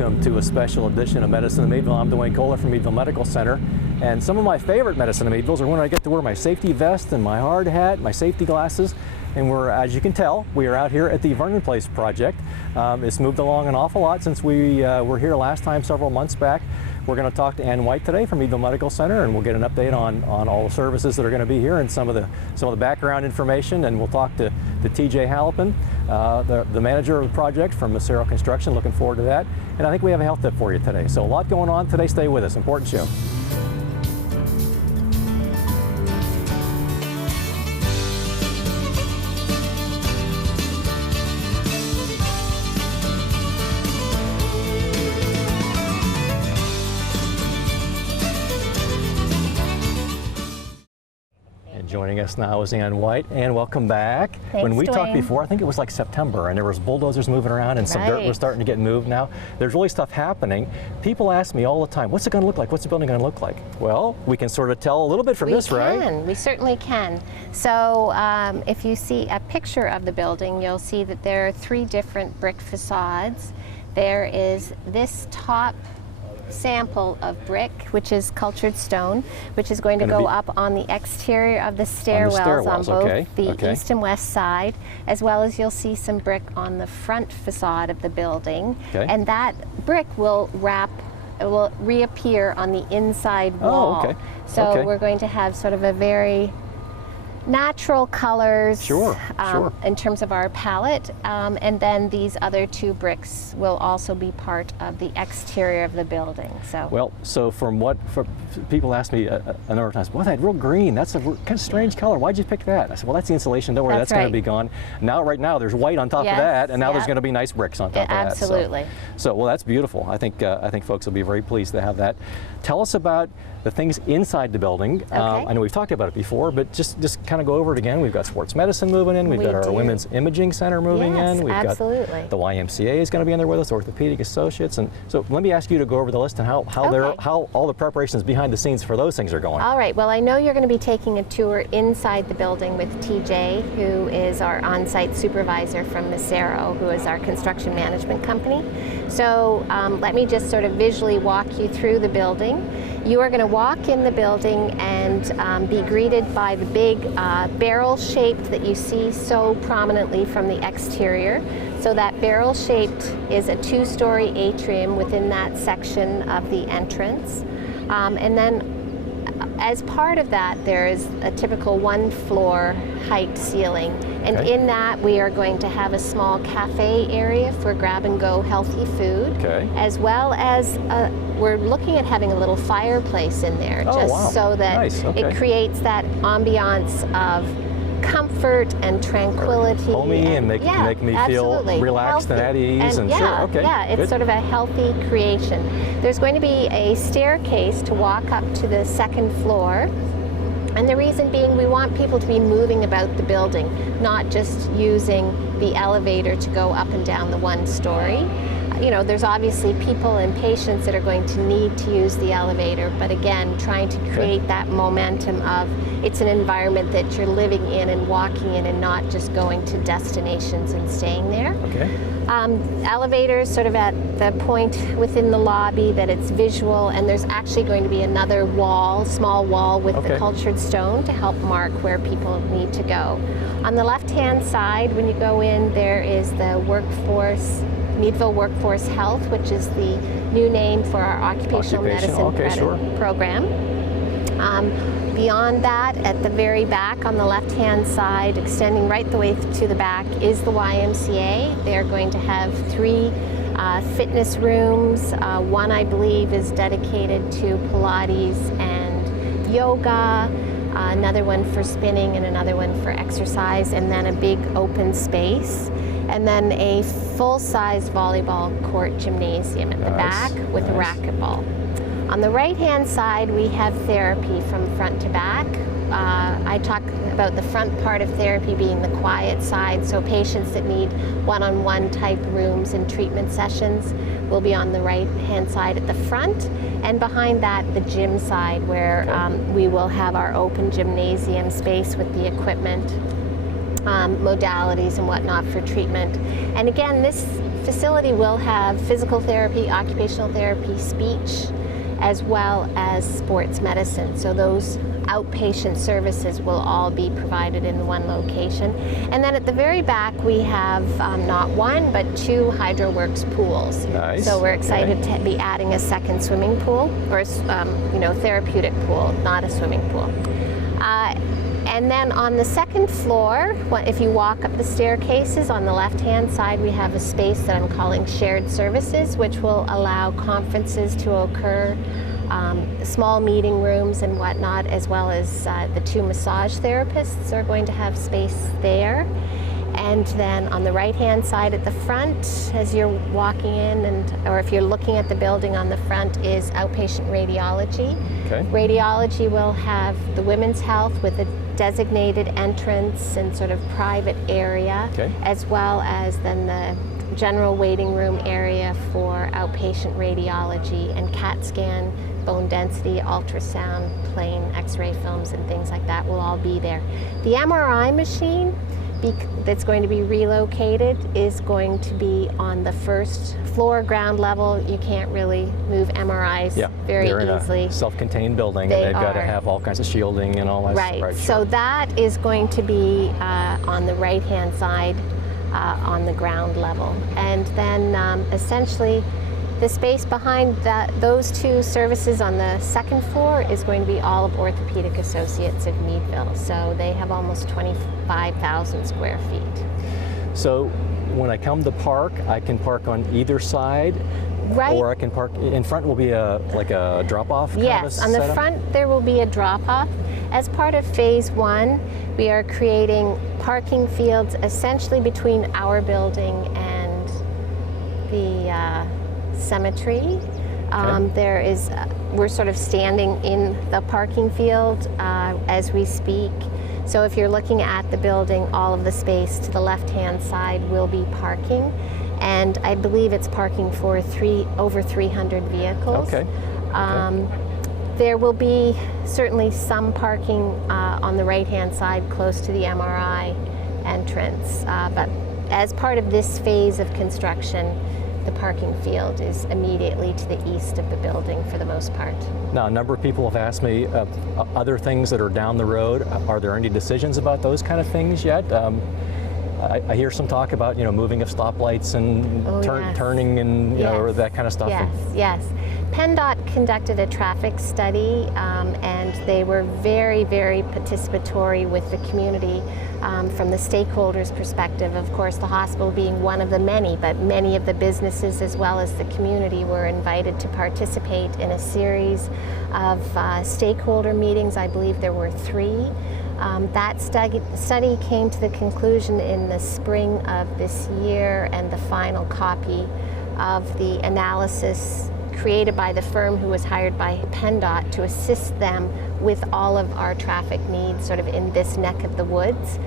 welcome to a special edition of Medicine in Meadville. I'm Dwayne Kohler from Meadville Medical Center, and some of my favorite Medicine in Meadvilles are when I get to wear my safety vest and my hard hat, my safety glasses, and we're, as you can tell, we are out here at the Vernon Place project. It's moved along an awful lot since we were here last time several months back. We're going to talk to Ann White today from Meadville Medical Center, and we'll get an update on all the services that are going to be here and some of the background information, and we'll talk to TJ Halapin, the manager of the project from Macero Construction. Looking forward to that. And I think we have a health tip for you today. So a lot going on today. Stay with us. Important show. Joining us now is Ann White. Ann, welcome back. Thanks, when we Dwayne. talked before, I think it was like September, and there was bulldozers moving around and some dirt was starting to get moved now. There's really stuff happening. People ask me all the time, what's it going to look like? What's the building going to look like? Well, we can sort of tell a little bit from this, right? We certainly can. So if you see a picture of the building, you'll see that there are 3 different brick facades. There is this top sample of brick, which is cultured stone, which is going to go up on the exterior of the stairwells on both the east and west side, as well as you'll see some brick on the front facade of the building. And that brick will reappear on the inside wall. So we're going to have sort of a very natural colors in terms of our palette, and then these other 2 bricks will also be part of the exterior of the building. So people ask me a number of times, well, that real green, that's a kind of strange color. Why'd you pick that? I said, well, that's the insulation. Don't worry, that's going to be gone. Now, right now, there's white on top of that, and now there's going to be nice bricks on top of that. Absolutely. So, well, that's beautiful. I think folks will be very pleased to have that. Tell us about the things inside the building. I know we've talked about it before, but just kind of go over it again. We've got sports medicine moving in. We've got our women's imaging center moving in. We've got the YMCA is going to be in there with us, orthopedic associates. And so let me ask you to go over the list and how all the preparations behind the scenes for those things are going. All right. Well, I know you're going to be taking a tour inside the building with TJ, who is our on-site supervisor from Macero, who is our construction management company. So let me just sort of visually walk you through the building. You are going to walk in the building and be greeted by the big barrel-shaped that you see so prominently from the exterior. So that barrel-shaped is a 2-story atrium within that section of the entrance. And then as part of that, there is a typical 1-floor height ceiling. And in that, we are going to have a small cafe area for grab-and-go healthy food, as well as we're looking at having a little fireplace in there, so that it creates that ambiance of comfort and tranquility. Homey and make me feel relaxed and at ease. It's sort of a healthy creation. There's going to be a staircase to walk up to the 2nd floor. And the reason being, we want people to be moving about the building, not just using the elevator to go up and down the 1-story. You know, there's obviously people and patients that are going to need to use the elevator, but again, trying to create that momentum of it's an environment that you're living in and walking in and not just going to destinations and staying there. Elevators sort of at the point within the lobby that it's visual, and there's actually going to be another wall, small wall with the cultured stone to help mark where people need to go. On the left-hand side, when you go in, there is the Meadville Workforce Health, which is the new name for our occupational medicine program. Beyond that, at the very back on the left-hand side, extending right the way to the back, is the YMCA. They're going to have 3 fitness rooms. One, I believe, is dedicated to Pilates and yoga, another one for spinning, and another one for exercise, and then a big open space. And then a full-size volleyball court gymnasium at the back with a racquetball. On the right-hand side, we have therapy from front to back. I talk about the front part of therapy being the quiet side, so patients that need one-on-one type rooms and treatment sessions will be on the right-hand side at the front, and behind that, the gym side, where we will have our open gymnasium space with the equipment. modalities and whatnot for treatment. And again, this facility will have physical therapy, occupational therapy, speech, as well as sports medicine. So those outpatient services will all be provided in one location. And then at the very back we have not one but 2 HydroWorks pools. Nice. So we're excited to be adding a second swimming pool, or therapeutic pool, not a swimming pool. And then on the second floor, if you walk up the staircases, on the left-hand side we have a space that I'm calling shared services, which will allow conferences to occur, small meeting rooms and whatnot, as well as the 2 massage therapists are going to have space there. And then on the right-hand side at the front, as you're walking in, or if you're looking at the building on the front, is outpatient radiology. Okay. Radiology will have the women's health with a designated entrance and sort of private area, okay, as well as then the general waiting room area for outpatient radiology and CAT scan, bone density, ultrasound, plain X-ray films and things like that will all be there. The MRI machine that's going to be relocated is going to be on the first floor, ground level. You can't really move MRIs very easily. In a self-contained building, They and they've got to have all kinds of shielding and all that. Right. Sure. So that is going to be on the right-hand side on the ground level. And then essentially the space behind those 2 services on the second floor is going to be all of Orthopedic Associates of Meadville. So they have almost 25,000 square feet. So when I come to park, I can park on either side, right, or I can park in front. Will be like a drop-off. Yes, on the front there will be a drop-off. As part of phase 1, we are creating parking fields essentially between our building and the cemetery. Okay. We're sort of standing in the parking field as we speak. So if you're looking at the building, all of the space to the left-hand side will be parking. And I believe it's parking for over 300 vehicles. Okay. There will be certainly some parking on the right-hand side close to the MRI entrance. But as part of this phase of construction, the parking field is immediately to the east of the building for the most part. Now, a number of people have asked me other things that are down the road. Are there any decisions about those kind of things yet? I hear some talk about moving of stoplights and turning and or that kind of stuff. Yes. PennDOT conducted a traffic study, and they were very, very participatory with the community from the stakeholders' perspective. Of course, the hospital being one of the many, but many of the businesses as well as the community were invited to participate in a series of stakeholder meetings. I believe there were 3. That study came to the conclusion in the spring of this year, and the final copy of the analysis created by the firm who was hired by PennDOT to assist them with all of our traffic needs sort of in this neck of the woods.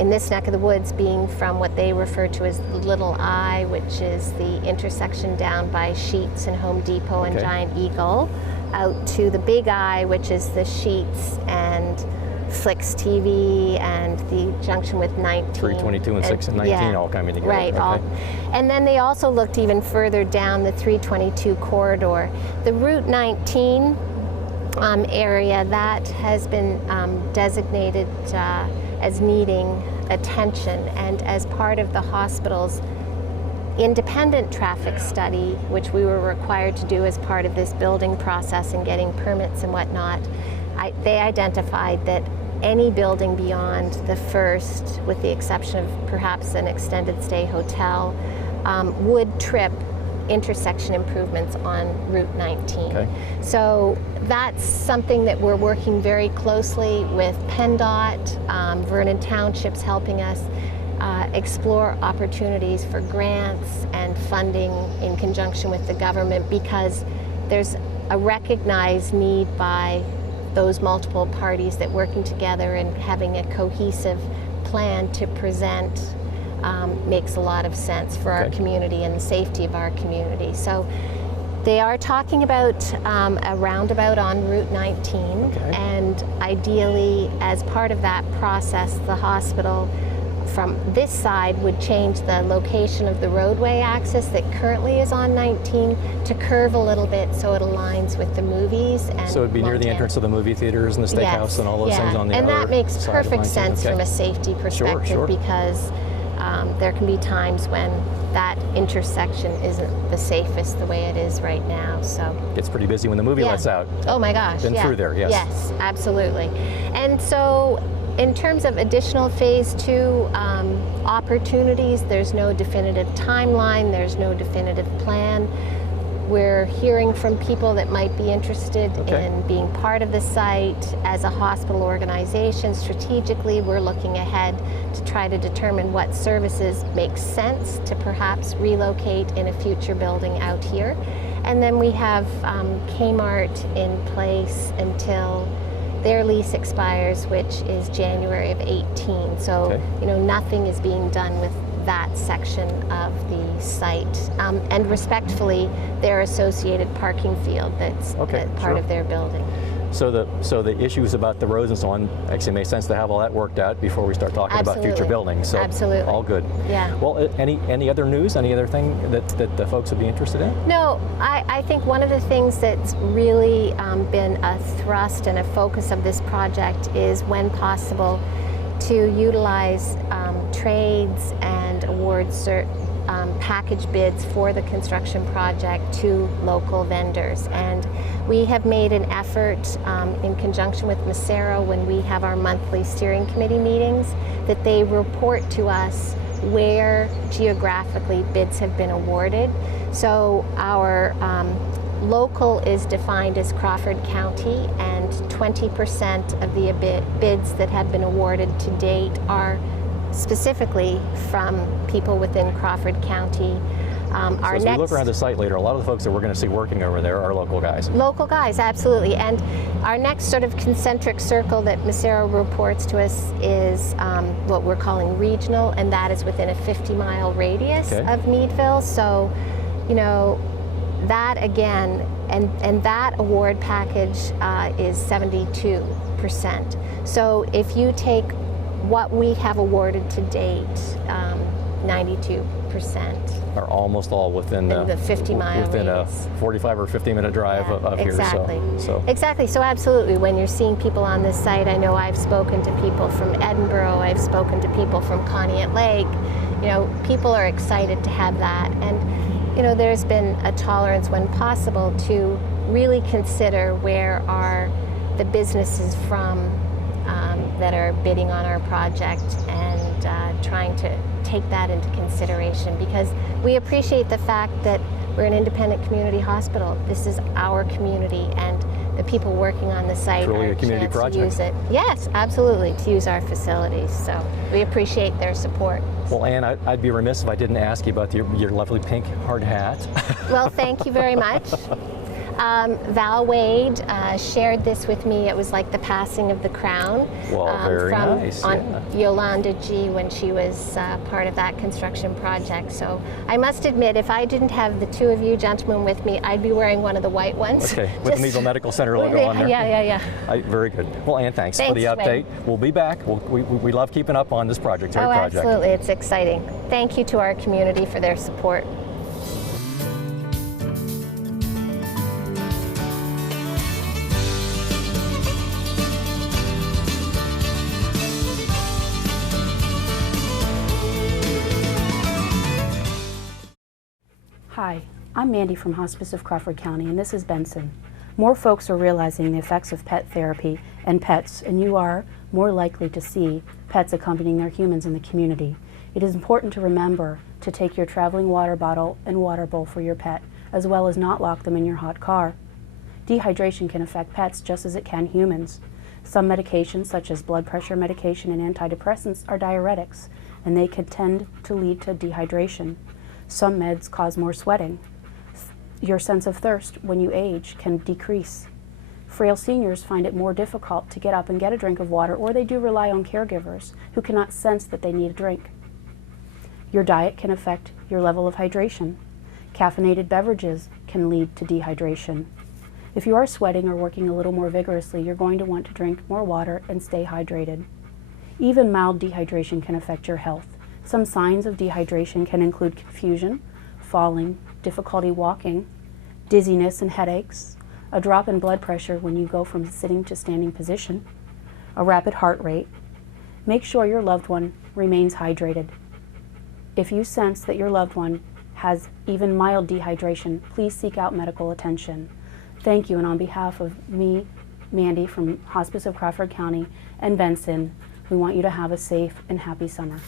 In this neck of the woods being from what they refer to as the Little I, which is the intersection down by Sheetz and Home Depot and Giant Eagle, out to the Big I, which is the Sheetz and Flicks TV and the junction with 19. 322 and 6 and 19 all coming together. Right. Okay. And then they also looked even further down the 322 corridor. The Route 19 area, that has been designated as needing attention, and as part of the hospital's independent traffic study, which we were required to do as part of this building process and getting permits and whatnot, they identified that any building beyond the first, with the exception of perhaps an extended stay hotel, would trip intersection improvements on Route 19. Okay. So that's something that we're working very closely with PennDOT, Vernon Township's helping us explore opportunities for grants and funding in conjunction with the government, because there's a recognized need by those multiple parties that working together and having a cohesive plan to present makes a lot of sense for our community and the safety of our community. So They are talking about a roundabout on Route 19, Okay. and ideally, as part of that process, the hospital from this side would change the location of the roadway access that currently is on 19 to curve a little bit so it aligns with the movies. And So it'd be near the entrance of the movie theaters and the steakhouse and all those things on the and other that makes side of perfect 19. sense Okay. from a safety perspective, sure. because there can be times when that intersection isn't the safest the way it is right now. So Gets pretty busy when the movie lets out. oh my gosh, Been through there, yes. Yes, absolutely. And so in terms of additional phase 2 opportunities, there's no definitive timeline, there's no definitive plan. We're hearing from people that might be interested Okay. in being part of the site. As a hospital organization, strategically, we're looking ahead to try to determine what services make sense to perhaps relocate in a future building out here. And then we have Kmart in place until their lease expires, which is January of 18. So, Okay. you know, nothing is being done with that section of the site. And respectfully, their associated parking field that's Okay, part sure. of their building. So the issues about the roads and so on actually makes sense to have all that worked out before we start talking about future Absolutely. buildings. So Absolutely. all good. Yeah. Well, any other news? Any other thing that the folks would be interested in? No, I think one of the things that's really been a thrust and a focus of this project is, when possible, to utilize trades and award package bids for the construction project to local vendors. And we have made an effort in conjunction with Macero, when we have our monthly steering committee meetings, that they report to us where geographically bids have been awarded. So our local is defined as Crawford County, and 20% of the bids that have been awarded to date are specifically from people within Crawford County. So as we look around the site later, a lot of the folks that we're going to see working over there are local guys. Local guys, absolutely. And our next sort of concentric circle that Macero reports to us is what we're calling regional, and that is within a 50-mile radius Okay. of Meadville. So, you know, that again, and that award package is 72%. So if you take what we have awarded to date, 92%. Are almost all within the 50-mile within radius. a 45 or 50-minute drive Yeah, of exactly. here. So Exactly. So absolutely, when you're seeing people on this site, I know I've spoken to people from Edinburgh, I've spoken to people from Conneaut Lake. You know, people are excited to have that. And, you know, there's been a tolerance when possible to really consider where are the businesses from that are bidding on our project, and trying to take that into consideration, because we appreciate the fact that we're an independent community hospital. This is our community, and the people working on the site Truly are a community chance project. to use it. Yes, absolutely, to use our facilities. So we appreciate their support. well, Ann, I'd be remiss if I didn't ask you about your lovely pink hard hat. Well, thank you very much. Val Wade shared this with me. It was like the passing of the crown. Well, very from nice, on yeah. Yolanda G. when she was part of that construction project. So I must admit, if I didn't have the two of you gentlemen with me, I'd be wearing one of the white ones. Okay, with the Meadville Medical Center logo on there. Yeah. Very good. Well, Ann, thanks for the Thanks, update. Wayne. We'll be back. We love keeping up on this project. Great Oh, project. absolutely. It's exciting. Thank you to our community for their support. Hi, I'm Mandy from Hospice of Crawford County, and this is Benson. More folks are realizing the effects of pet therapy and pets, and you are more likely to see pets accompanying their humans in the community. It is important to remember to take your traveling water bottle and water bowl for your pet, as well as not lock them in your hot car. Dehydration can affect pets just as it can humans. Some medications, such as blood pressure medication and antidepressants, are diuretics, and they can tend to lead to dehydration. Some meds cause more sweating. Your sense of thirst when you age can decrease. Frail seniors find it more difficult to get up and get a drink of water, or they do rely on caregivers who cannot sense that they need a drink. Your diet can affect your level of hydration. Caffeinated beverages can lead to dehydration. If you are sweating or working a little more vigorously, you're going to want to drink more water and stay hydrated. Even mild dehydration can affect your health. Some signs of dehydration can include confusion, falling, difficulty walking, dizziness and headaches, a drop in blood pressure when you go from sitting to standing position, a rapid heart rate. Make sure your loved one remains hydrated. If you sense that your loved one has even mild dehydration, please seek out medical attention. Thank you, and on behalf of me, Mandy from Hospice of Crawford County and Benson, we want you to have a safe and happy summer.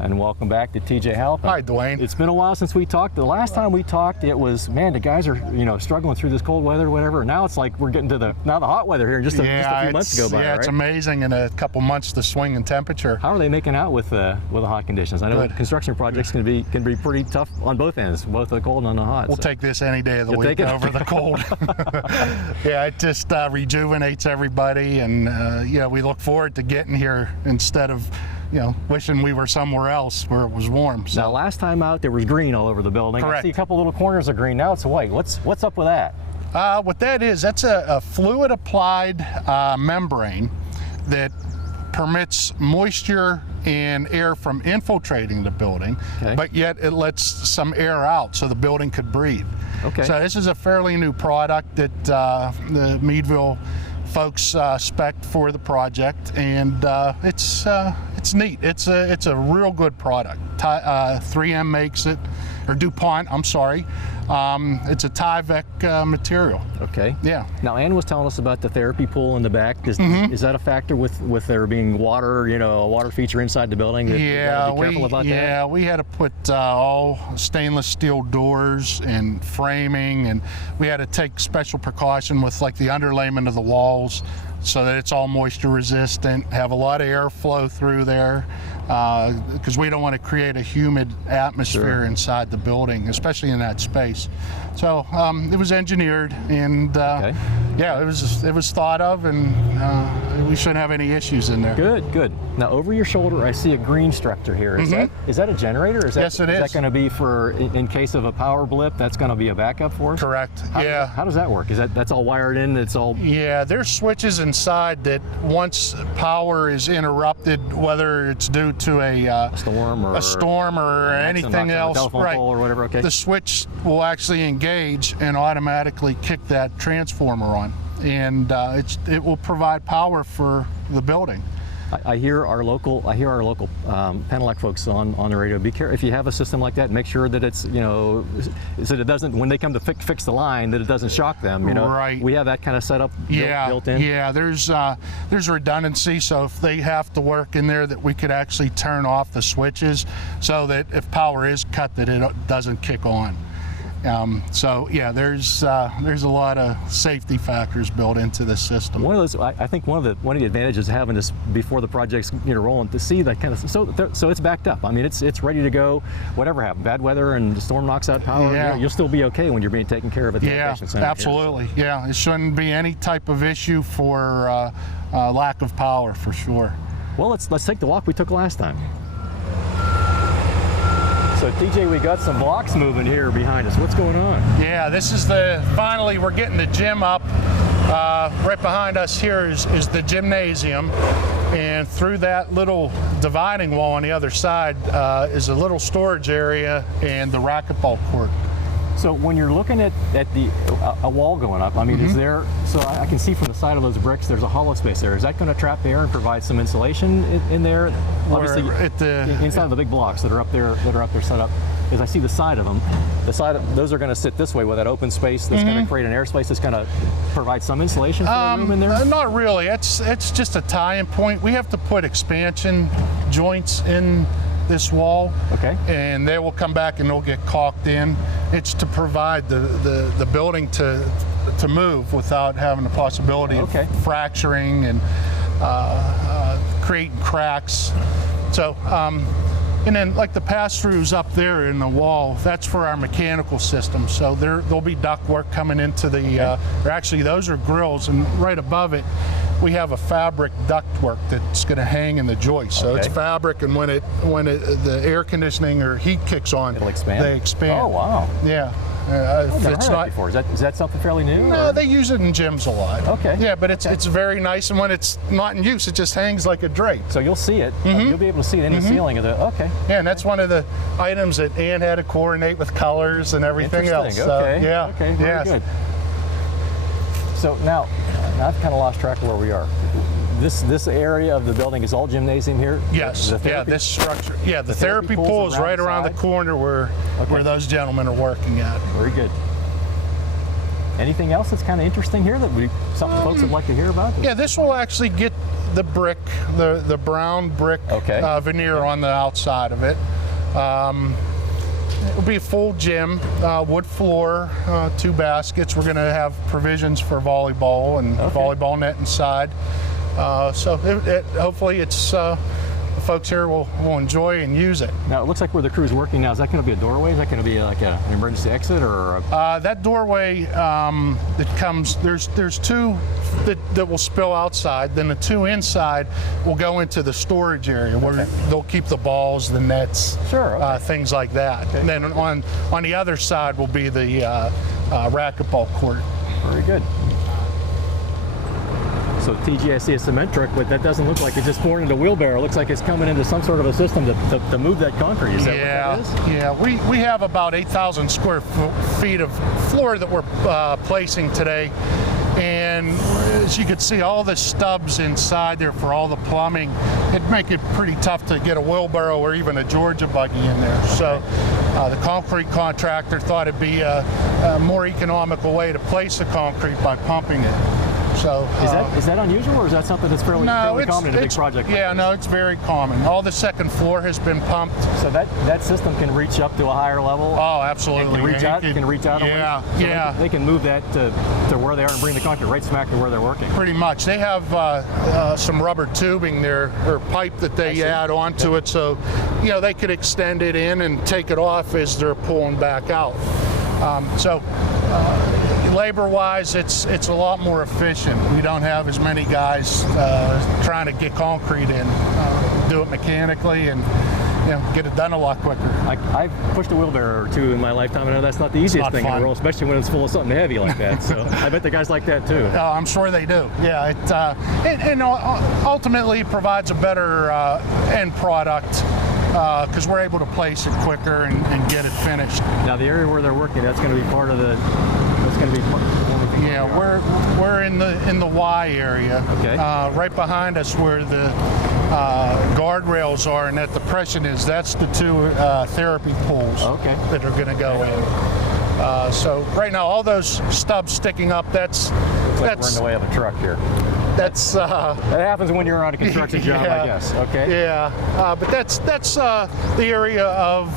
And welcome back to TJ Halapin. Hi, Dwayne. It's been a while since we talked. The last time we talked, it was, man, the guys are, struggling through this cold weather or whatever. Now it's like we're getting to the hot weather here just a few months ago. Yeah, it's amazing in a couple months the swing in temperature. How are they making out with the hot conditions? I know construction projects can be pretty tough on both ends, both the cold and the hot. We'll take this any day of the week over the cold. Yeah, it just rejuvenates everybody, and we look forward to getting here instead of wishing we were somewhere else where it was warm. So. Now, last time out, there was green all over the building. Correct. I see a couple little corners of green. Now it's white. What's up with that? What that is, that's a fluid-applied membrane that permits moisture and air from infiltrating the building, but yet it lets some air out so the building could breathe. Okay. So this is a fairly new product that the Meadville folks spec'd for the project, and it's neat. It's a real good product. 3M makes it, or DuPont, I'm sorry. It's a Tyvek material. Okay. Yeah. Now, Ann was telling us about the therapy pool in the back. Is that a factor with there being water, a water feature inside the building? Yeah, be careful about that? We had to put all stainless steel doors and framing, and we had to take special precaution with like the underlayment of the walls so that it's all moisture resistant, have a lot of airflow through there, because we don't want to create a humid atmosphere inside the building, especially in that space. So it was engineered, and yeah, it was thought of, and we shouldn't have any issues in there. Good. Now, over your shoulder, I see a green structure here. Is that a generator? Yes, it is. Is that going to be for in case of a power blip? That's going to be a backup for us? Correct. How does that work? That's all wired in? It's all. Yeah, there's switches inside that once power is interrupted, whether it's due to a storm or anything else, telephone pole or whatever. Okay. The switch will actually engage and automatically kick that transformer on, and it will provide power for the building. I hear our local Penelec folks on the radio. Be careful if you have a system like that. Make sure that it's so that it doesn't, when they come to fix the line, that it doesn't shock them. Right. We have that kind of setup built in. Yeah. There's redundancy, so if they have to work in there, that we could actually turn off the switches so that if power is cut, that it doesn't kick on. So yeah, there's a lot of safety factors built into this system. One of those, I think one of the advantages of having this before the project's rolling, to see that kind of so it's backed up. I mean, it's ready to go. Whatever happens, bad weather and the storm knocks out power, you'll still be okay when you're being taken care of at the patient center. Absolutely. Yeah, it shouldn't be any type of issue for lack of power, for sure. Well, let's take the walk we took last time. So TJ, we got some blocks moving here behind us. What's going on? Yeah, this is finally we're getting the gym up. Right behind us here is the gymnasium, and through that little dividing wall on the other side is a little storage area and the racquetball court. So when you're looking at a wall going up, I mean, is there, so I can see from the side of those bricks, there's a hollow space there. Is that going to trap the air and provide some insulation in there? Obviously, inside of the big blocks that are up there set up, as I see the side of them, those are going to sit this way with that open space that's going to create an airspace that's going to provide some insulation for the room in there? Not really. It's just a tie-in point. We have to put expansion joints in this wall, and they will come back and they'll get caulked in. It's to provide the building to move without having the possibility of fracturing and creating cracks. So And then like the pass-throughs up there in the wall, that's for our mechanical system. So there'll be ductwork coming into the, or actually those are grills, and right above it, we have a fabric ductwork that's going to hang in the joist. So it's fabric, and when the air conditioning or heat kicks on, it'll expand. They expand. Oh wow! Yeah. I've never heard that before. Is that something fairly new? No, or? they use it in gyms a lot. Okay. Yeah, but it's very nice, and when it's not in use, it just hangs like a drape. So you'll see it. You'll be able to see it in the ceiling of the. Okay. Yeah, and that's one of the items that Ann had to coordinate with colors and everything else. Okay. So, yeah. Okay. Very good. So now I've kind of lost track of where we are. This area of the building is all gymnasium here? Yes. This structure. Yeah, the therapy pool is right around the corner where those gentlemen are working at. Very good. Anything else that's kind of interesting here that something folks would like to hear about? Yeah, this will actually get the brick, the brown brick veneer on the outside of it. It'll be a full gym, wood floor, 2 baskets. We're going to have provisions for volleyball and volleyball net inside. So hopefully it's folks here will enjoy and use it. Now it looks like where the crew's working now, is that going to be a doorway? Is that going to be like an emergency exit, or? That doorway that comes, there's 2 that will spill outside. Then the 2 inside will go into the storage area where they'll keep the balls, the nets, things like that. And then on the other side will be the racquetball court. Very good. So TG, I see a cement truck, but that doesn't look like it's just pouring into a wheelbarrow. It looks like it's coming into some sort of a system to move that concrete. Is that what that is? Yeah. We have about 8,000 square feet of floor that we're placing today. And as you can see, all the stubs inside there for all the plumbing, it'd make it pretty tough to get a wheelbarrow or even a Georgia buggy in there. So the concrete contractor thought it'd be a more economical way to place the concrete by pumping it. So is that unusual, or is that something that's fairly common in a big project like this? No, it's very common. All the second floor has been pumped. So that system can reach up to a higher level? Oh, absolutely. It can reach out. Yeah. They can move that to where they are and bring the concrete right smack to where they're working. Pretty much. They have some rubber tubing there, or pipe that they add onto it, so they could extend it in and take it off as they're pulling back out. Labor-wise, it's a lot more efficient. We don't have as many guys trying to get concrete in. Do it mechanically and get it done a lot quicker. I've pushed a wheelbarrow or 2 in my lifetime. I know that's not the easiest thing in the world, especially when it's full of something heavy like that. So I bet the guys like that too. I'm sure they do. Yeah, it ultimately provides a better end product. Because we're able to place it quicker and get it finished. Now the area where they're working, that's going to be part of the. Yeah, we're in the Y area. Okay. Right behind us, where the guardrails are and that depression is. That's the 2 therapy pools that are going to go in. So right now, all those stubs sticking up. Looks like we're in the way of a truck here. That happens when you're on a construction job, I guess. Okay. Yeah, but that's the area of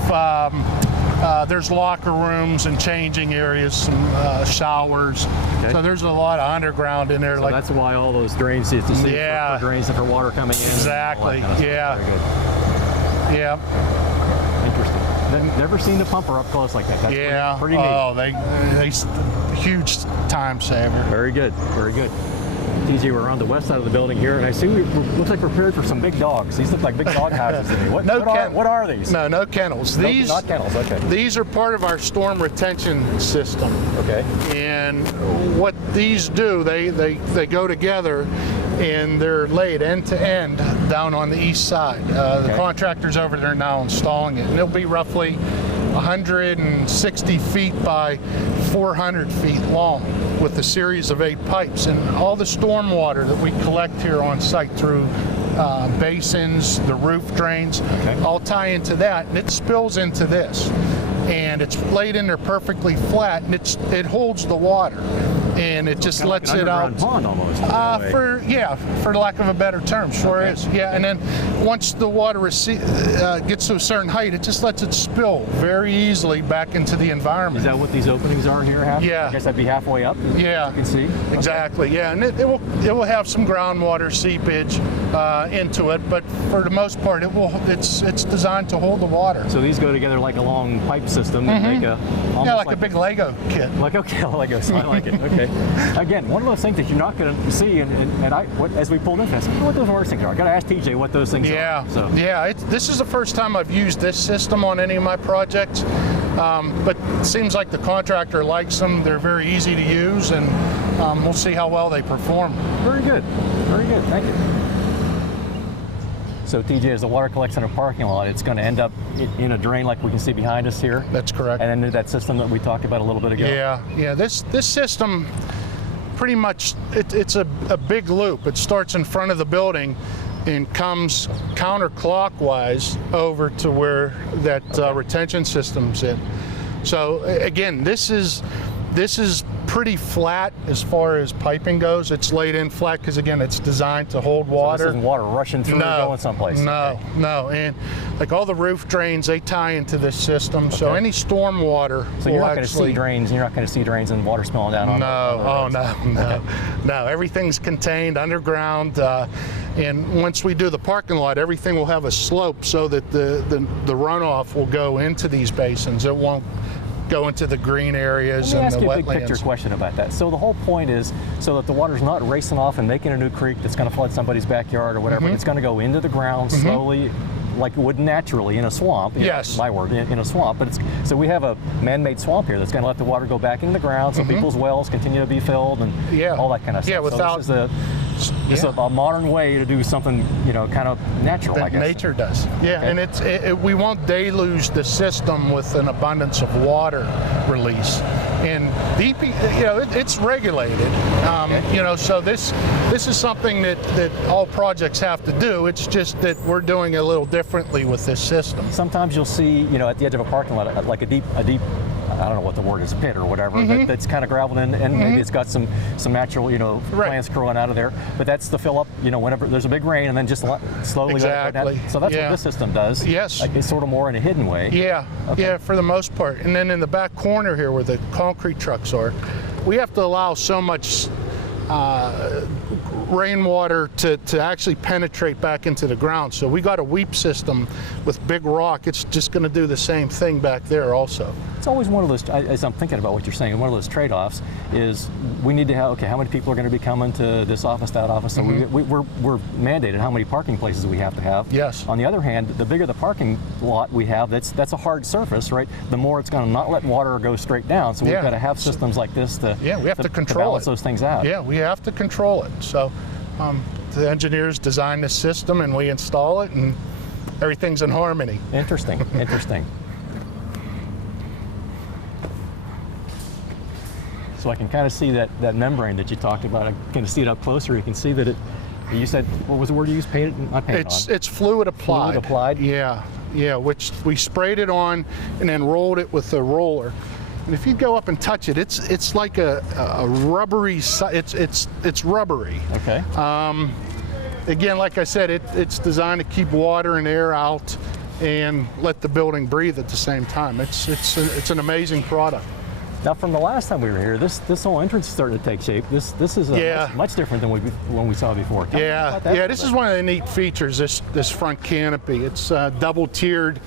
there's locker rooms and changing areas, some showers. Okay. So there's a lot of underground in there. So that's why all those drains you see for drains and for water coming in. Exactly. Yeah. Very good. Yeah. Interesting. Never seen the pumper up close like that. That's pretty neat. Oh, they huge time saver. Very good. Very good. TJ, we're on the west side of the building here, and I see we looks like we're prepared for some big dogs. These look like big dog houses to me. What are these? No kennels. These not kennels. Okay. These are part of our storm retention system. Okay. And what these do, they go together, and they're laid end to end down on the east side. The contractor's over there now installing it, and it'll be roughly 160 feet by 400 feet long, with a series of 8 pipes, and all the storm water that we collect here on site through basins, the roof drains, all tie into that, and it spills into this, and it's laid in there perfectly flat, and it holds the water. and it just Kind of lets like an it out. underground pond almost. in a way. For lack of a better term, sure Okay. is. Yeah, and then once the water gets to a certain height, it just lets it spill very easily back into the environment. Is that what these openings are here? Yeah. I guess that'd be halfway up. Yeah, You can see. exactly. Yeah, and it will have some groundwater seepage into it, but for the most part, it's designed to hold the water. So these go together like a long pipe system and make a almost Yeah, like a big Lego kit. Like, okay, Lego, so I like it. Okay. Again, one of those things that you're not going to see, as we pulled into this, I don't know what those orange things are. I got to ask TJ what those things Yeah, are. So. yeah. This is the first time I've used this system on any of my projects, but it seems like the contractor likes them. They're very easy to use, and we'll see how well they perform. Very good. Very good. Thank you. So TJ, as the water collects in a parking lot, it's going to end up in a drain like we can see behind us here. That's correct. And then that system that we talked about a little bit ago. Yeah. This system, pretty much, it's a big loop. It starts in front of the building and comes counterclockwise over to where that retention system's in. So again, this is pretty flat as far as piping goes. It's laid in flat because, again, it's designed to hold water. So this isn't water rushing through and going someplace. No, Okay. no. And like all the roof drains, they tie into this system. So Okay. any storm water So will you're not going to actually... see drains. You're not going to see drains and water spilling down on No. Everything's contained underground. And once we do the parking lot, everything will have a slope so that the runoff will go into these basins. It won't go into the green areas Let me and ask the you a big wetlands. picture question about that. So the whole point is so that the water's not racing off and making a new creek that's going to flood somebody's backyard or whatever. It's going to go into the ground slowly, like it would naturally in a swamp. Yes. My word, in a swamp. But so we have a man-made swamp here that's going to let the water go back into the ground, so people's wells continue to be filled and all that kind of stuff. Yeah, without... So this is a modern way to do something, kind of natural, I that guess. nature does. Yeah, Okay. and we won't deluge the system with an abundance of water release. And the EP, it's regulated. So this is something that all projects have to do. It's just that we're doing it a little differently with this system. Sometimes you'll see, at the edge of a parking lot, like a deep, I don't know what the word is, pit or whatever, that's kind of graveled in, and maybe it's got some natural, plants growing out of there. But that's to fill up, whenever there's a big rain, and then just slowly let it go down. So that's what this system does. Yes. Like it's sort of more in a hidden way. Yeah. Okay. Yeah, for the most part. And then in the back corner here where the concrete trucks are, we have to allow so much rainwater to actually penetrate back into the ground. So we got a weep system with big rock. It's just going to do the same thing back there also. It's always one of those, as I'm thinking about what you're saying, one of those trade-offs is we need to have, okay, how many people are going to be coming to this office, that office? So we're mandated how many parking places we have to have. Yes. On the other hand, the bigger the parking lot we have, that's a hard surface, right? The more it's going to not let water go straight down. So we've got to have systems like this to we have to control balance those things out. Yeah, we have to control it. So the engineers design the system and we install it and everything's in harmony. Interesting, interesting. So I can kind of see that membrane that you talked about. I can kind of see it up closer. You can see that you said, what was the word you used? Painted? Not painted on. It's fluid applied. Fluid applied? Yeah, which we sprayed it on and then rolled it with a roller. And if you go up and touch it, it's like a rubbery, it's rubbery. Okay. Again, like I said, it's designed to keep water and air out and let the building breathe at the same time. It's an amazing product. Now, from the last time we were here, this whole entrance is starting to take shape. This is much different than when we saw before. Tell me about that. This is one of the neat features. This front canopy. It's double tiered.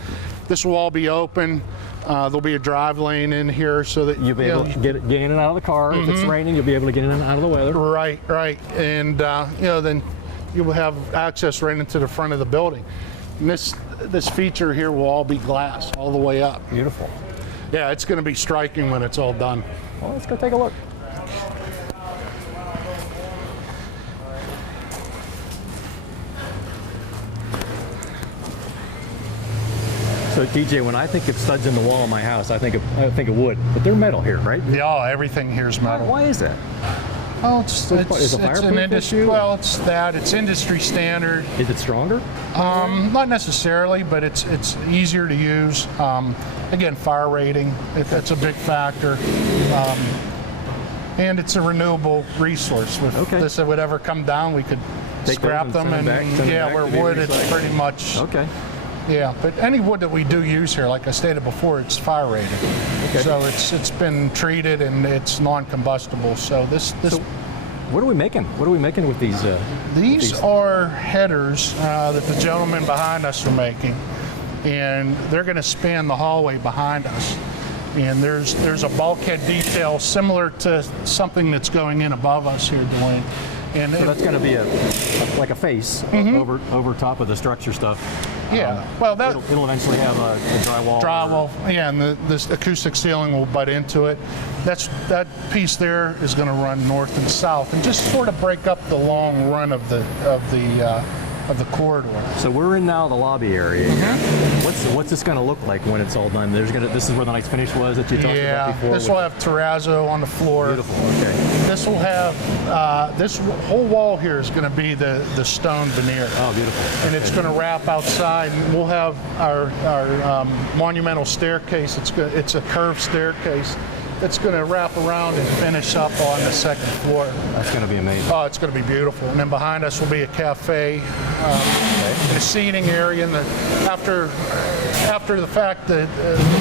This will all be open. There'll be a drive lane in here so that you'll be able to get in and out of the car. If it's raining, you'll be able to get in and out of the weather. Right. And then you will have access right into the front of the building. And this feature here will all be glass all the way up. Beautiful. Yeah, it's going to be striking when it's all done. Well, let's go take a look. So TJ, when I think of studs in the wall of my house, I think of wood, but they're metal here, right? Yeah, everything here is metal. Why is that? Oh, it's a fireproof issue? Well, it's industry standard. Is it stronger? Not necessarily, but it's easier to use. Again, fire rating, that's a big factor. and it's a renewable resource. If Okay. this would ever come down, we could Take scrap those them, and send them back- yeah, to where be wood it's recycled. pretty much. Okay. Yeah, but any wood that we do use here, like I stated before, it's fire rated. Okay. So it's been treated and it's non-combustible. So this What are we making? What are we making with these? these are headers that the gentleman behind us are making, and they're going to span the hallway behind us. And there's a bulkhead detail similar to something that's going in above us here, Dwayne. And So that's going to be like a face over top of the structure stuff. yeah, well that. It'll eventually have a drywall. Drywall, yeah, and this acoustic ceiling will butt into it. That piece there is going to run north and south, and just sort of break up the long run of the corridor. So we're in now the lobby area. What's this going to look like when it's all done? This is where the night's finish was that you talked about before. This will have terrazzo on the floor. Beautiful. Okay. This will have this whole wall here is going to be the stone veneer. Oh, beautiful. And it's going to wrap outside, and we'll have our monumental staircase. It's a curved staircase that's going to wrap around and finish up on the second floor. That's going to be amazing. Oh, it's going to be beautiful. And then behind us will be a cafe, and a seating area. And after the fact that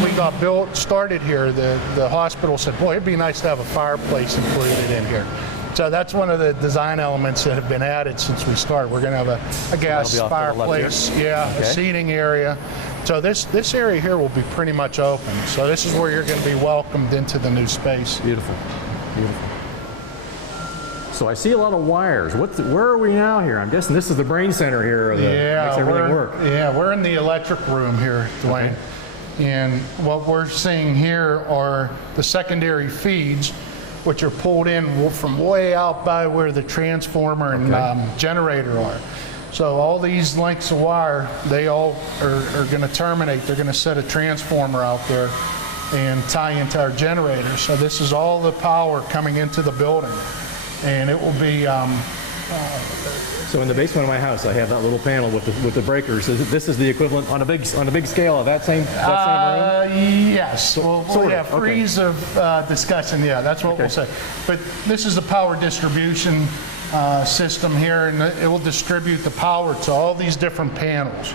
we got started here, the hospital said, boy, it'd be nice to have a fireplace included in here. So that's one of the design elements that have been added since we started. We're going to have a gas that'll be off to the left fireplace, here? yeah, Okay. a seating area. So this area here will be pretty much open. So this is where you're going to be welcomed into the new space. Beautiful. Beautiful. So I see a lot of wires. Where are we now here? I'm guessing this is the brain center here. Makes everything work. We're in the electric room here, Dwayne. Okay. And what we're seeing here are the secondary feeds, which are pulled in from way out by where the transformer and generator are. So all these lengths of wire, they all are going to terminate. They're going to set a transformer out there and tie into our generator. So this is all the power coming into the building. And it will be So in the basement of my house, I have that little panel with the breakers. This is the equivalent on a big scale of that same room. yes. We'll Sort of, have freeze of discussion. Yeah, that's what we'll say. But this is the power distribution system here, and it will distribute the power to all these different panels.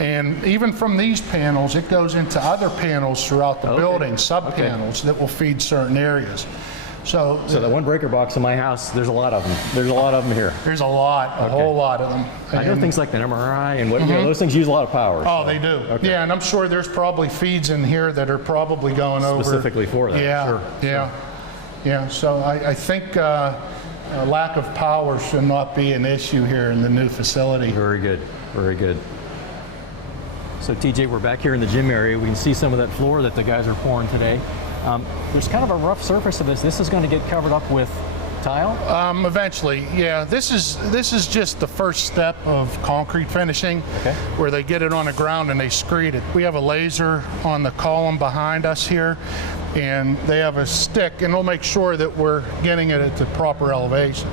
And even from these panels, it goes into other panels throughout the building, sub-panels that will feed certain areas. So that one breaker box in my house, there's a lot of them. There's a lot of them here. there's a whole lot of them. I know things like the MRI and those things use a lot of power. Oh, so. they do. Okay. Yeah, and I'm sure there's probably feeds in here that are probably going over. Specifically for that. Yeah, Sure. yeah. Yeah, so I think lack of power should not be an issue here in the new facility. Very good. Very good. So TJ, we're back here in the gym area. We can see some of that floor that the guys are pouring today. There's kind of a rough surface of this. This is going to get covered up with tile? Eventually, yeah. This is just the first step of concrete finishing, where they get it on the ground and they screed it. We have a laser on the column behind us here, and they have a stick, and they'll make sure that we're getting it at the proper elevation.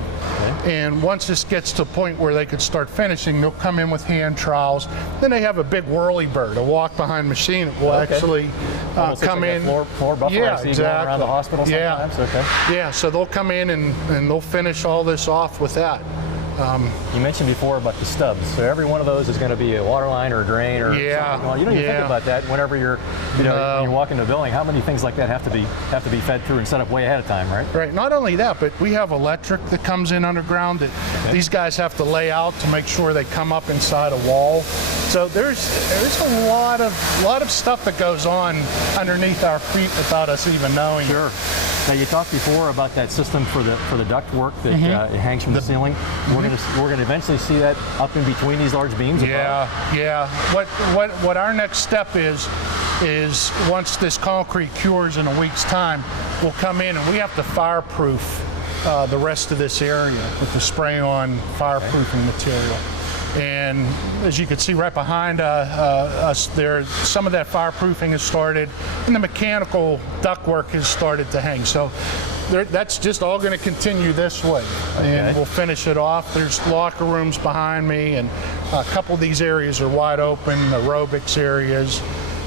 And once this gets to a point where they could start finishing, they'll come in with hand trowels. Then they have a big whirlybird, a walk-behind machine that will actually come in. Floor buffer, yeah, I see exactly. going around the hospital sometimes. Yeah, so they'll come in and they'll finish all this off with that. You mentioned before about the stubs. So every one of those is going to be a water line or a drain or something. Well, you don't even think about that whenever you're, when you walk into a building. How many things like that have to be fed through and set up way ahead of time, right? Right. Not only that, but we have electric that comes in underground that these guys have to lay out to make sure they come up inside a wall. So there's a lot of stuff that goes on underneath our feet without us even knowing. Sure. Now you talked before about that system for the duct work that it hangs from the ceiling. We're gonna eventually see that up in between these large beams. Yeah. What our next step is once this concrete cures in a week's time, we'll come in and we have to fireproof the rest of this area with the spray-on fireproofing material. And as you can see right behind us there, some of that fireproofing has started, and the mechanical ductwork has started to hang. So that's just all going to continue this way, and we'll finish it off. There's locker rooms behind me, and a couple of these areas are wide open, aerobics areas.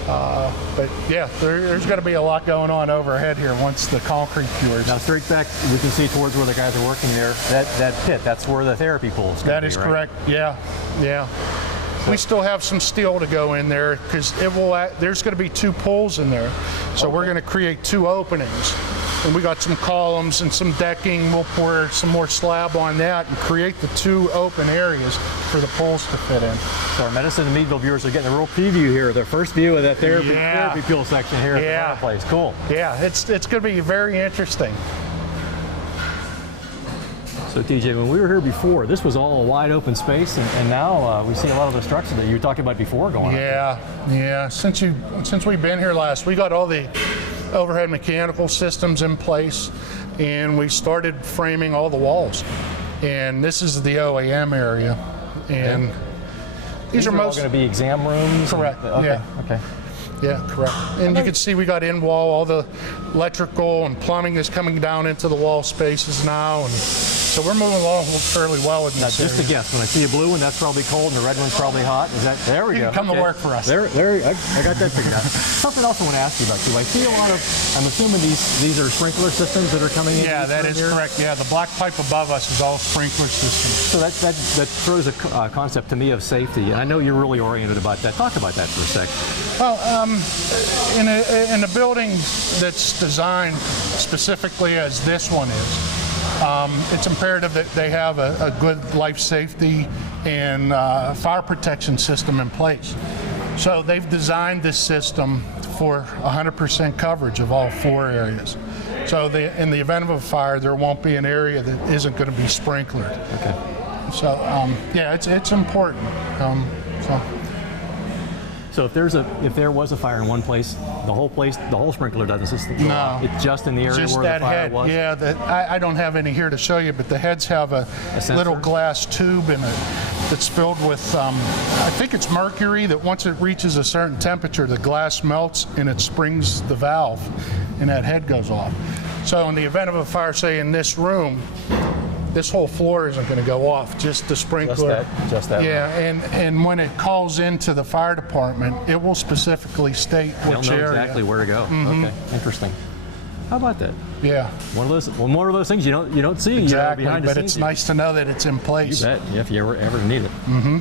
But yeah, there's going to be a lot going on overhead here once the concrete cures. Now straight back, we can see towards where the guys are working there. That pit, that's where the therapy pool is. That is correct. Yeah, yeah. We still have some steel to go in there because there's going to be 2 pools in there. So we're going to create 2 openings. And we got some columns and some decking. We'll pour some more slab on that and create the 2 open areas for the pools to fit in. So our Medicine in Meadville viewers are getting a real preview here, their first view of that therapy pool section here at the Vernon place. Cool. Yeah, it's going to be very interesting. So TJ, when we were here before, this was all a wide open space, and now we see a lot of the structure that you were talking about before going on. Yeah. Since we've been here last, we got all the overhead mechanical systems in place, and we started framing all the walls. And this is the OAM area, and these are all going to be exam rooms. Correct. Okay. Yeah, correct. And you can see we got in wall, all the electrical and plumbing is coming down into the wall spaces now, and so we're moving along fairly well with this. Now, just a guess, when I see a blue one, that's probably cold, and the red one's probably hot. Is that there? We you go. Can come to work for us. I got that figured out. Something else I want to ask you about too. I see a lot of. I'm assuming these are sprinkler systems that are coming in. Yeah, that is correct. Yeah, the black pipe above us is all sprinkler systems. So that throws a concept to me of safety, and I know you're really oriented about that. Talk about that for a sec. Well, in a building that's designed specifically as this one is, it's imperative that they have a good life safety and fire protection system in place. So they've designed this system for 100% coverage of all 4 areas. So in the event of a fire, there won't be an area that isn't going to be sprinklered. Okay. So yeah, it's important. So if there was a fire in one place, the whole sprinkler doesn't system. No, it's just in the area just where that the fire head. was. Yeah, I don't have any here to show you, but the heads have a little glass tube in it that's filled with, I think it's mercury, that once it reaches a certain temperature, the glass melts and it springs the valve, and that head goes off. So in the event of a fire, say in this room, this whole floor isn't going to go off, just the sprinkler. Just that. Yeah, and when it calls into the fire department, it will specifically state which They'll know area. exactly where to go. Mm-hmm. Okay, interesting. How about that? Yeah. One of those things you don't see exactly, behind the but scenes. it's nice to know that it's in place. You bet. Yeah, if you ever need it. Mm-hmm.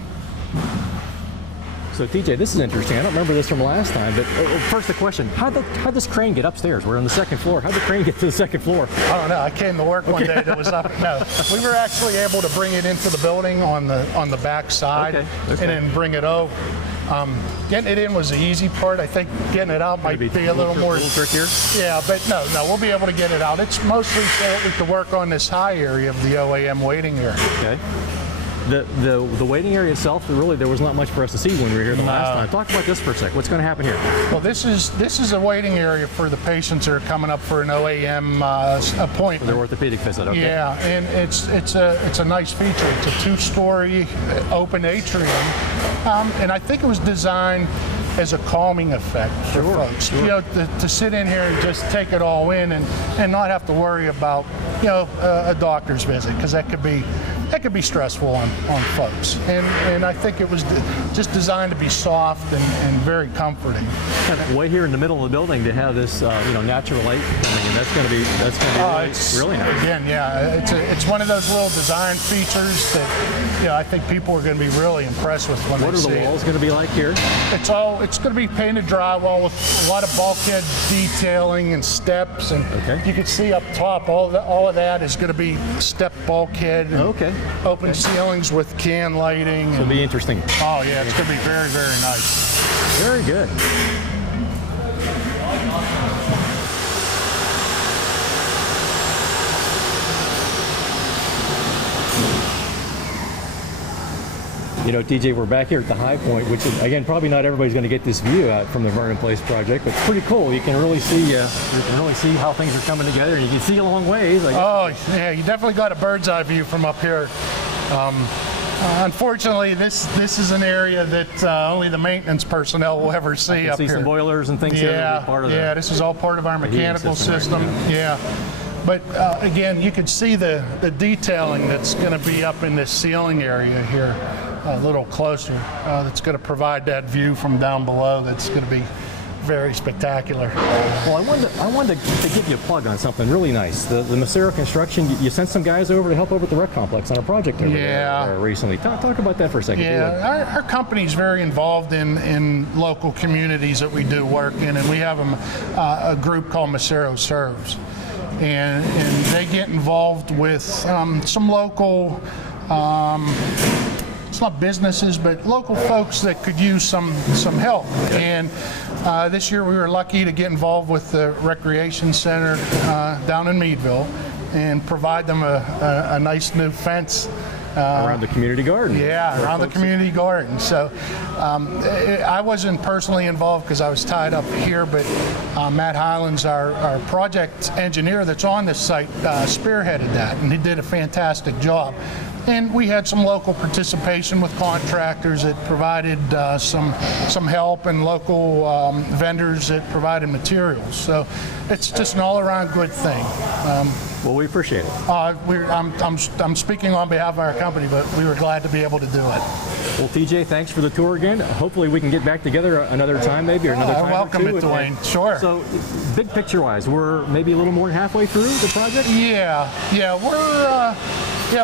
So TJ, this is interesting. I don't remember this from last time, but first the question: how'd this crane get upstairs? We're on the 2nd floor. How'd the crane get to the 2nd floor? I don't know. I came to work one day that was up. No, we were actually able to bring it into the building on the back side, Okay. and then bring it over. Getting it in was the easy part. I think getting it out might be a little more trickier. Yeah, but no, we'll be able to get it out. It's mostly so we can work on this high area of the OAM waiting area. Okay. The waiting area itself, really, there was not much for us to see when we were here the last time. Talk about this for a sec. What's going to happen here? Well, this is a waiting area for the patients that are coming up for an OAM appointment. For their orthopedic visit. Okay. Yeah, and it's a nice feature. It's a 2-story open atrium, and I think it was designed as a calming effect for folks. Sure. You know, to sit in here and just take it all in and not have to worry about a doctor's visit, because that could be stressful on folks. And I think it was just designed to be soft and very comforting. Way here in the middle of the building to have this natural light coming in, that's going to be really nice. Again, yeah, it's one of those little design features that I think people are going to be really impressed with when they see it. What are the walls going to be like here? It's going to be painted drywall with a lot of bulkhead detailing and steps, and you can see up top all of that is going to be step bulkhead. And open ceilings with can lighting. It'll be interesting. Oh yeah, it's going to be very, very nice. Very good. TJ, we're back here at the high point, which is, again, probably not everybody's going to get this view out from the Vernon Place project, but it's pretty cool. You can really see how things are coming together, and you can see a long ways. Oh yeah, you definitely got a bird's eye view from up here. Unfortunately, this is an area that only the maintenance personnel will ever see up here. See some boilers and things here that will be part of yeah, this is all part of our mechanical system. Yeah. But again, you can see the detailing that's going to be up in this ceiling area here a little closer. That's going to provide that view from down below. That's going to be very spectacular. Well, I wanted to give you a plug on something really nice. The Macero Construction, you sent some guys over to help over at the rec complex on a project over there recently. Talk about that for a second. Yeah, our company's very involved in local communities that we do work in, and we have a group called Macero Serves. And they get involved with some local, it's not businesses, but local folks that could use some help. And this year we were lucky to get involved with the recreation center down in Meadville and provide them a nice new fence. Around the community garden. Yeah, around the community garden. So I wasn't personally involved because I was tied up here, but Matt Highlands, our project engineer that's on this site, spearheaded that, and he did a fantastic job. And we had some local participation with contractors that provided some help, and local vendors that provided materials. So it's just an all-around good thing. Well, we appreciate it. I'm speaking on behalf of our company, but we were glad to be able to do it. Well, TJ, thanks for the tour again. Hopefully we can get back together another time, maybe, or another time. I welcome or two. it, Dwayne. Sure. So, big picture-wise, we're maybe a little more than halfway through the project? Yeah,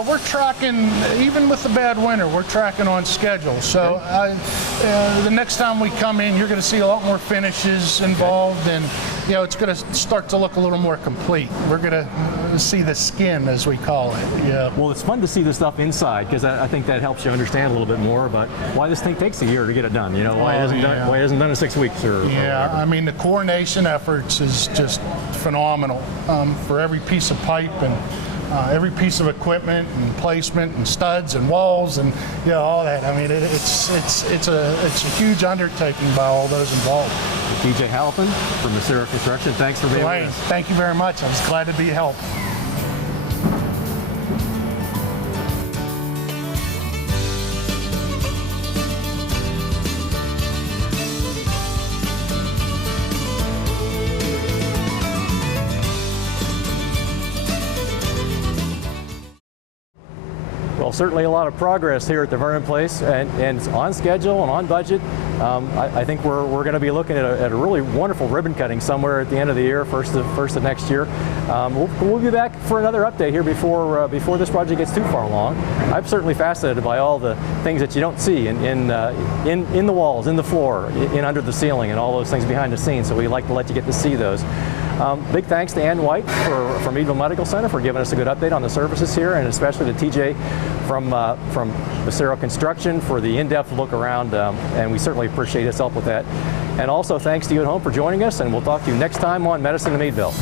we're tracking, even with the bad winter, we're tracking on schedule. So the next time we come in, you're going to see a lot more finishes involved, and it's going to start to look a little more complete. We're going to see the skin, as we call it. Yeah. Well, it's fun to see the stuff inside, because I think that helps you understand a little bit more about why this thing takes a year to get it done. Why it isn't done in 6 weeks or I mean, the coordination efforts is just phenomenal for every piece of pipe and every piece of equipment and placement and studs and walls and all that. I mean, it's a huge undertaking by all those involved. TJ Halapin from Macero Construction, thanks for being with us. Thank you very much. I was glad to be helped. Well, certainly a lot of progress here at the Vernon place, and it's on schedule and on budget. I think we're going to be looking at a really wonderful ribbon cutting somewhere at the end of the year, first of next year. We'll be back for another update here before this project gets too far along. I'm certainly fascinated by all the things that you don't see in the walls, in the floor, in under the ceiling, and all those things behind the scenes. So we like to let you get to see those. Big thanks to Ann White from Meadville Medical Center for giving us a good update on the services here, and especially to TJ from Macero Construction for the in-depth look around, and we certainly appreciate his help with that. And also thanks to you at home for joining us, and we'll talk to you next time on Medicine in Meadville.